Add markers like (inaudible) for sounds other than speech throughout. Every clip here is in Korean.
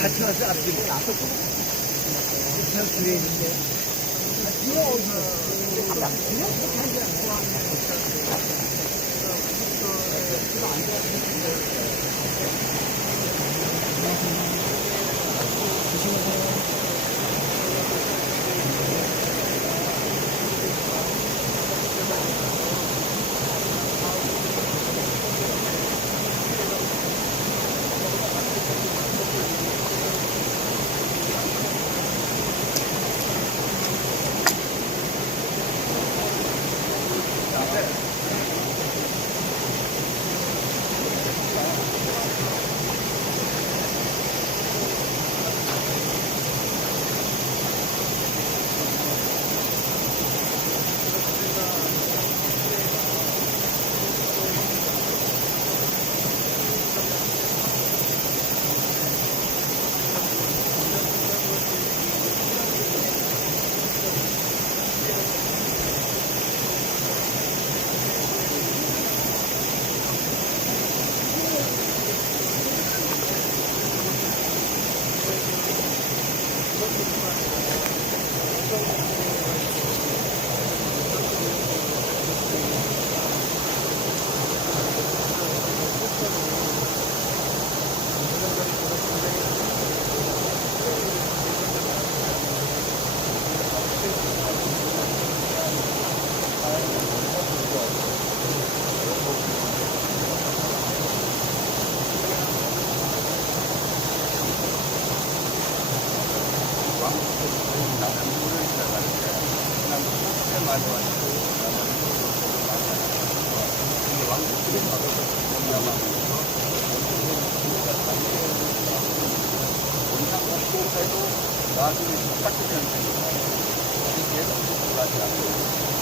같이 와서 앞뒤로 나서 그냥 뒤에 있는데 조심하세요. 왕국에서 남은 물을 들어가는데 그다음에 소금에 많이 왔고 그다음에 소금을 많이 왔고 근데 왕국들이 바로 동남아에서 원통에서 원상 국도에도 나중에 똑같이 되는 거예요. 계속 올라가지 않고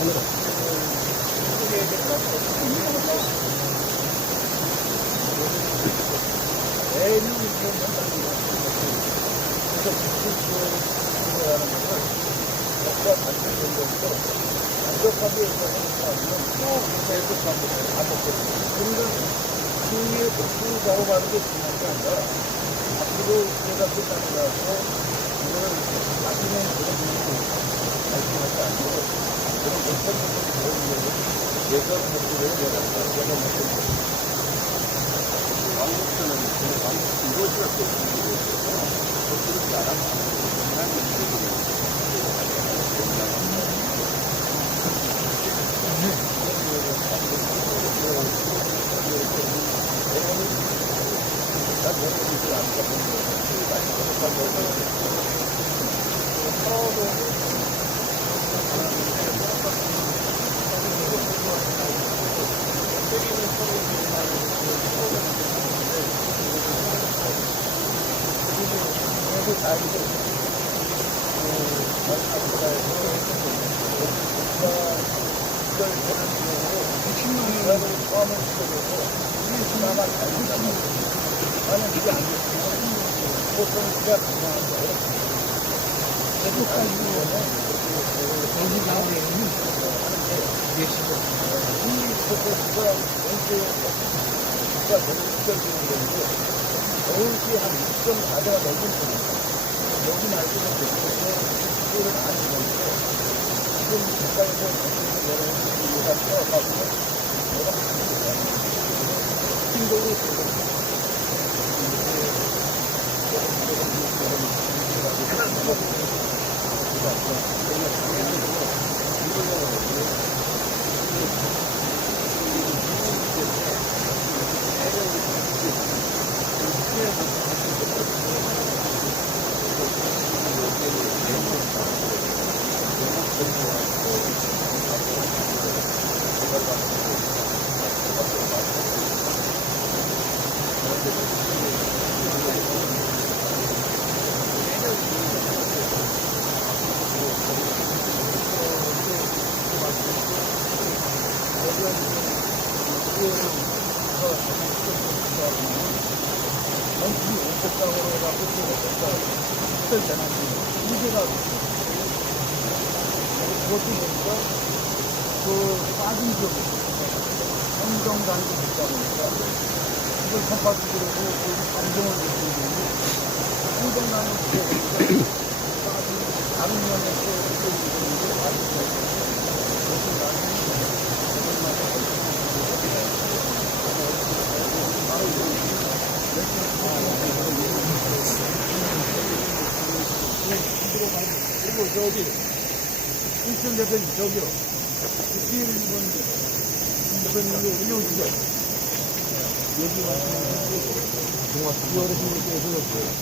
감사합니다. 완벽하게 계속하고 반복됩니다. 그러니까 주위에 복수자고 가는 게 중요한 게 아니라 앞으로 내가 끝나고 나서 이거를 마지막 그런 부분을 발표할 게 아니고 그런 못한 것을 배우려고 예전 목표를 내가 내가 목표를 왕복선은 그냥 왕복선 이럴 수밖에 없는 거예요. 그렇게 안 하면 그냥 문제들이 서울시 한 6.4대가 넘는 편입니다. 여기 말고는 그쪽은 아니면서 지금 국가에서 내려오는 이유가 떠가지고 내가 힘들고. 전 Obrigado. 2,500장으로 해갖고 1,500장. 그걸 전환이 문제가 그것도 보니까 그 빠진 지역 행정단도 있다 보니까 이걸 컴파트로 감정을 느끼는 행정단을 보니까 다른 면에서 느끼는 게 아주 좋습니다. 저기 인천 대표님 저기요 국기일본 대표님도 운영주죠 여기 와서 이 어르신께서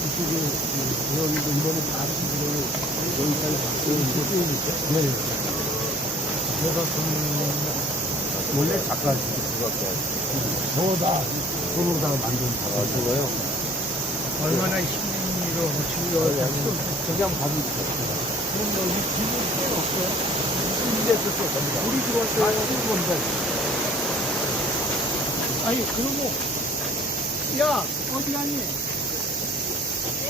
이쪽에 의원도 이번에 다 하시고 여기까지 왔어요? 네. 제가 그 원래 작가 저다 손으로다가 만든 아 저거요? 얼마나 힘든 일을 하시고 한번 봐주세요. 그럼 여기 기분 꽤 없어요. 이제 그쪽 겁니다 우리 들어왔어요. 아 지금 겁니다 아니 그러고 야 어디 갔니?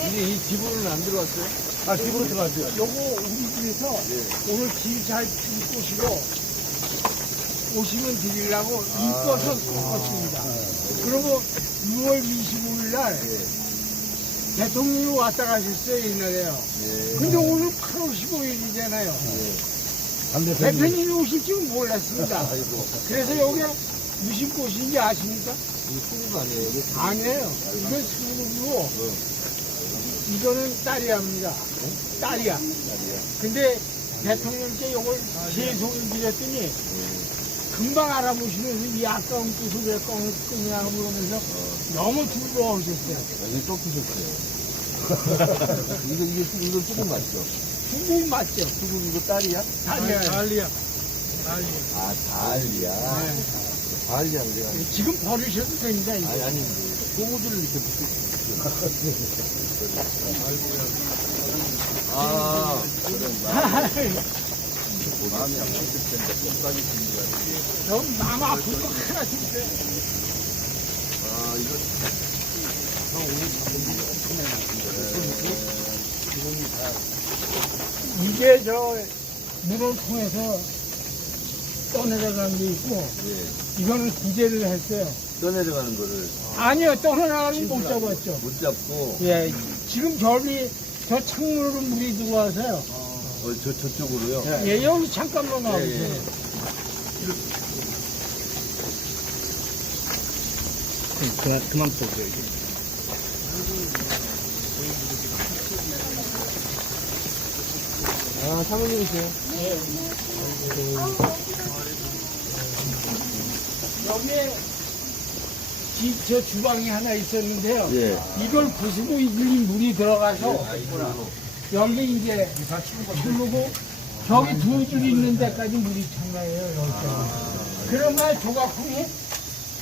이제 이 집으로는 안 들어왔어요? 아 집으로 들어갔어요 요거 우리 집에서 오늘 길잘 꼬시고 오시면 드리려고 이뻐서 왔습니다. 그리고 6월 25일 날 대통령이 왔다 가셨어요 옛날에요. 근데 오늘 8월 15일이잖아요. 안 대표님이 오실 줄은 몰랐습니다. (laughs) 아이고 그래서 여기 무슨 꽃인지 아십니까? 이거 수국 아니에요? 이게 아니에요. 이건 수국이고, 이거는 딸이야입니다. 딸이야. 근데 대통령께 이걸 제송을 드렸더니, 금방 알아보시면서 이 아까운 뜻을 왜 꺼- 끊냐고 물으면서 너무 두려워하셨어요. 이게 또 드셨어요 이거 이게 수- 이거 수국 맞죠? 수국 맞죠? 수국 이거 딸이야? 딸이야. 난리야. 아 달리야 네. 달리야 내가 지금 버리셔도 됩니다, 이거. 아니 아니 소고들을 이렇게 붙여 (laughs) 아 마음이 아팠을 텐데 끝까지 준비가 좀 마음 아픈 거 하나 주세요. 아 이거 형 오늘 작업이 엄청나게 많습니다 기분이 다 이게 저 물을 통해서 떠내려가는 게 있고 예. 이거는 구제를 했어요. 떠내려가는 거를 아니요 떠내려가는 못 잡았죠. 못 잡고, 예, 지금 저기 저 창문으로 물이 들어와서요. 어, 저, 저쪽으로요. 예, 여기 잠깐만 예, 나와주세요. 예. 그만, 그만 보세요, 이제. 아, 사모님이세요? 여기에 집, 저 주방이 하나 있었는데요. 예. 이걸 부수고 이 물이 들어가서 여기 이제 흐르고 저기 두 줄 있는 데까지 물이 참가해요. 여기까지. 그러면 조각품이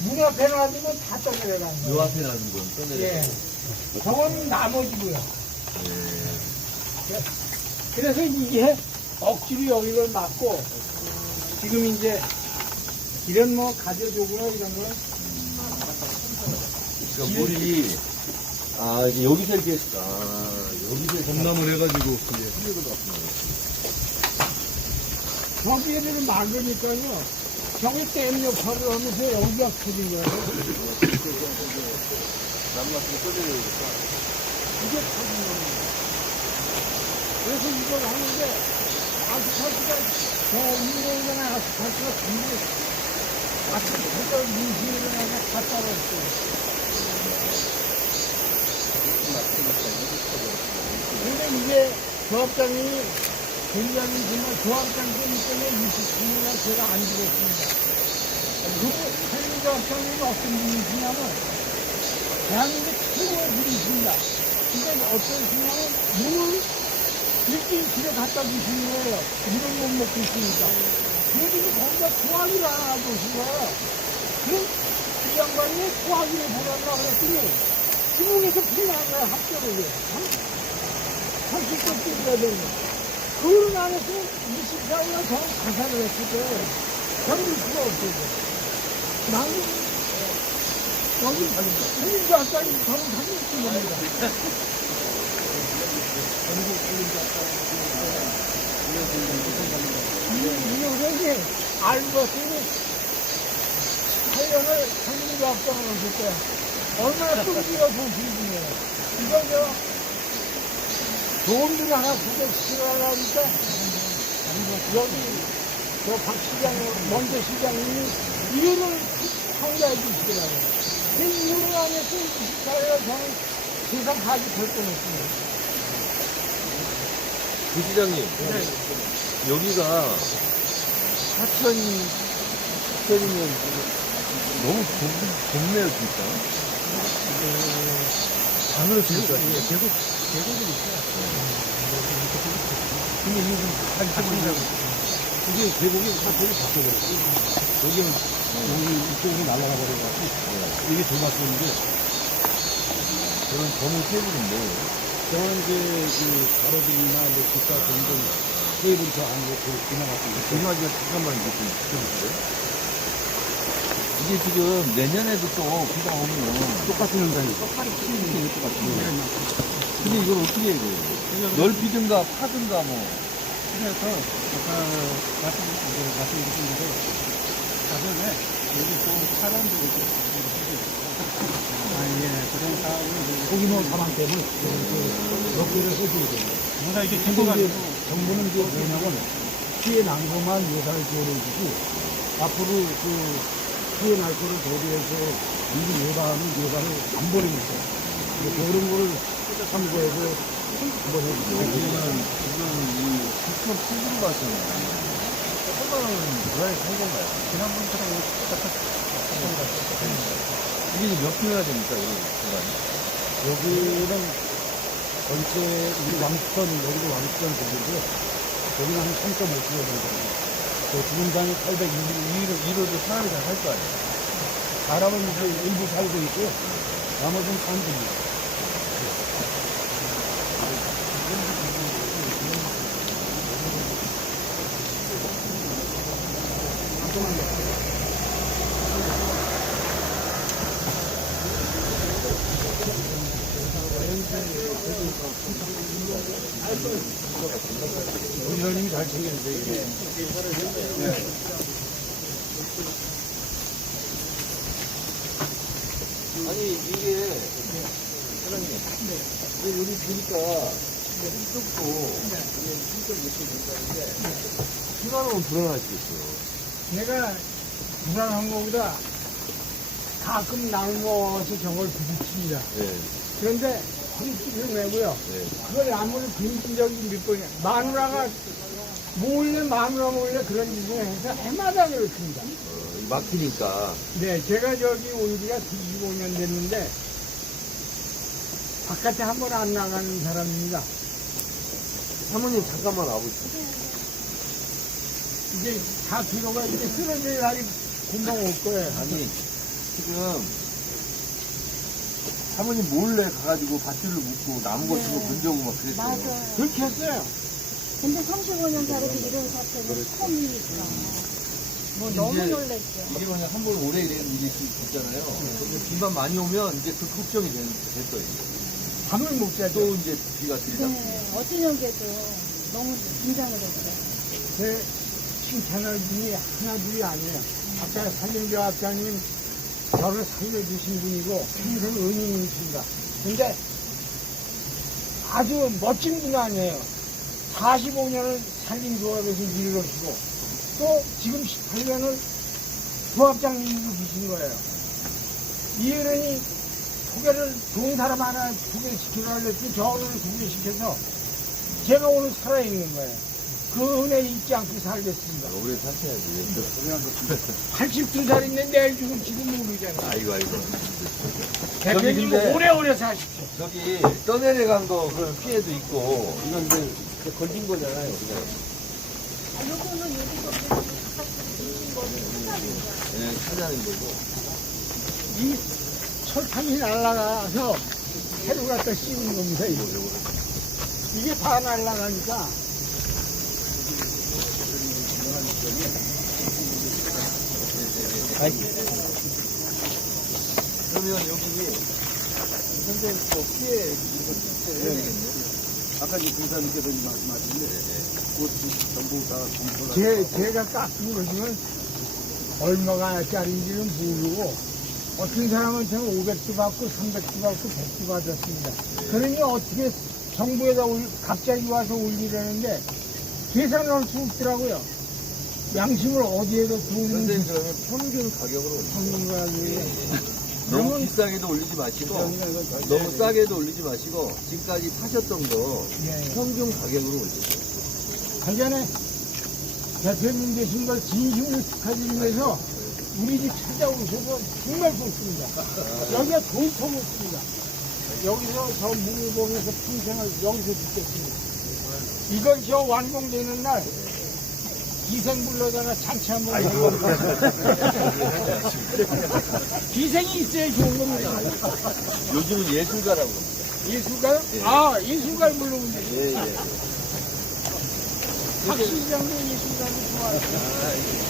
문 앞에 놔두면 다 떠내려가는 요 거예요. 앞에 나는 건 떠내려. 예. 저건 나머지고요. 그래서 이게 억지로 여기를 막고 지금 이제 이런 뭐 가져조구나 이런 거 그러니까 물이, 아, 이제 여기서 이렇게, 아, 여기서 공남을 해가지고, 그게 저기를 막으니까요. 저기 댐 역할을 하면서 여기가 터진 거예요. 나무. 이게 터진 거예요. 그래서 이걸 하는데 아스팔트가 저 운동장에 아스팔트가 전부 아스팔트가 민심이라가 다 떨어졌어요. 근데 이게 조합장이 굉장히 정말 조합장님 때문에 23년간 제가 안 죽었습니다. 그 한민 조합장님이 어떤 분이시냐면 대한민국 최고의 분이십니다. 근데 어떤 분이냐면 물을 일주일 집에 갖다 주시는 거예요. 물을 못 먹고 있으니까. 그러더니 거기다 소화기를 하나 놓으신 거예요. 그, 그 양반이 소화기를 보내려고 그랬더니 중국에서 불나한 거야, 합격을. 30점 뛰어야 되는 거. 그걸 안에서 24년 전 가사를 했을 때 견딜 수가 없어요. 나는 여기 한민교학장이 저는 당연히 겁니다. 이분이 알고 봤더니 8년을 한민교학장을 했을 때 얼마나 끈기가 좋은 분이에요. 이거 저 좋은 일 하나 구경시키려고 하니까 여기 저박 시장, 먼저 시장님이 이유를 상가해 주시더라고요. 그 이유를 안 해서 자기가 저는 세상 가지 될 뻔했습니다. 부시장님, 여기가 하천, 하천이면 너무 좁, 좁네요, 진짜. 안 그렇습니까? 계속, 계곡은 있어요. 근데 이게 좀 가지고 이게 계곡이 사실이 바뀌어버렸어. 여기는, 여기 이쪽으로 날아가 버려가지고, 이게 좁았었는데, 저는 저는 케이블인데, 저는 이제 그 가로등이나 뭐 기타 등등 케이블 저 안으로 지나갔습니다. 전화기가 잠깐만 이제 좀 비켜주세요. 이게 지금 내년에도 또 비가 오면 똑같은 현상이 똑같이 튀는 게 똑같은데. 근데 이걸 어떻게 해야 돼요? 넓히든가 파든가 뭐. 그래서 아까 말씀, 이제 말씀드린 대로 가전에 여기 또 사람들이 좀 아, 예. 그런 사업을 고기 넣은 사람들은 여기를 해줘야 돼요. 뭔가 이게 근데 정보가 이제 정부는 이제 뭐냐면 피해 난 것만 예산을 지원해주고 앞으로 그 피해 날 거를 대비해서 미리 예방하는 예산을 안. 이제 그런 거를 참고해서 한번 해주세요. 지금, 지금 이 부천 풍부로 봤잖아요. 조금은 브라이 한 건가요? 지난번처럼 이게 이제 몇 킬로나 됩니까, 이 공간이? 여기는 전체 우리 왕수천 여기도 왕수천 거기고요. 여기는 한 3.5km 정도. 그 주문장이 820, 1호도 사람이 다 살 거 아니에요? 사람은 이제 일부 살고 있고요. 나머지는 산입니다. 우리 선생님이 잘 챙겼는데 이게. 아니 이게 사장님 이게 여기 비니까 이쪽도 이게 힘좀 이렇게 된다는데 시간은 불안할 수 있어요. 내가 불안한 거보다 가끔 날 먹어서 저걸 부딪힙니다. 네, 그런데 부딪히는 왜고요. 네. 그걸 아무리 빈 적이 몇 번이야. 마누라가 몰래 마누라 몰래 그런 짓을 해서 해마다 그렇습니다. 어, 막히니까 네, 제가 저기 온 지가 25년 됐는데 바깥에 한 번 안 나가는 사람입니다. 사모님 잠깐만 와보세요. 이제 다 뒤로가 이제 쓰러질 날이 금방 올 거예요. 아니 지금 사모님 몰래 가가지고 밧줄을 묶고 나무 같은 거 건져오고 막 그랬어요. 맞아요. 그렇게 했어요. 근데 35년 살아도 이런 사태는 처음이니까. 뭐 너무 이제- 놀랬죠. 이게 만약 한 번 오래 이런 일이 있잖아요. 근데 비만 많이 오면 이제 그 걱정이 된, 됐어요. 잠을 못 자죠. 또 이제 비가 들이다. 네, 어찌년께도 너무 긴장을 했어요. 제 칭찬할 분이 하나 둘이 아니에요. 아까 살림교 학장님 저를 살려주신 분이고 평생 은인이십니다. 근데 아주 멋진 분 아니에요. 45년을 살림 조합에서 일을 하시고 또 지금 18년을 조합장님으로 계신 거예요. 이 어른이 소개를 좋은 사람 하나 소개시키라 그랬지 저를 소개시켜서 제가 오늘 살아있는 거예요. 그 은혜 잊지 않고 살겠습니다. 오래 사셔야지. 82살인데 내일 죽을지도 모르잖아요. 아이고 아이고. 대표님 근데- 오래오래 사십시오. 저기 떠내려간 거 그런 피해도 있고 이건 이제 걸린 거잖아요. 그냥. 아. 예, 찾아낸 거고. 이 철판이 날아가서 새로 갖다 씌운 겁니다. 이거. 이게 다 날아가니까 그러면 여기 선생님 또 피해 이거 해야 되겠네. 아까 이제 공사님께서 말씀하셨는데, 그 전부 다 검토를 제, 제가 깎은 것이면 얼마가 짜리인지는 모르고 어떤 사람은 저는 500도 받고 300도 받고 100도 받았습니다. 그러니 어떻게 정부에다 올, 갑자기 와서 올리려는데 계산을 할 수 없더라고요. 양심을 어디에다 두는 선생님 그러면 평균 가격으로 올리세요. 거야. (laughs) 너무 그러면- 비싸게도 올리지 마시고 너무 싸게도 올리지 마시고 지금까지 파셨던 거 예. 평균 가격으로 올리세요. 그 전에 대표님 되신 걸 진심으로 축하드리면서 우리 집 찾아오셔서 정말 좋습니다. 여기가 좋고 좋습니다. 여기서 저 무공에서 평생을 여기서 듣겠습니다. 이걸 저 완공되는 날 기생 불러다가 잔치 한번 하고 기생이 있어야 좋은 겁니다. 요즘은 예술가라고 합니다. 예술가요? 아 예술가를 부르면 되죠. 예, 예. 박 시장도 예술가를 좋아해요.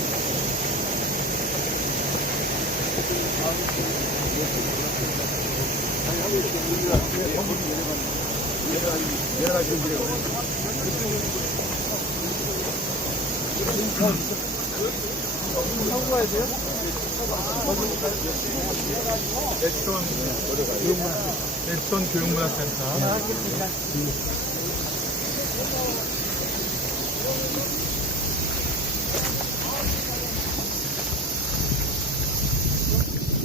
엑선 교육문화센터.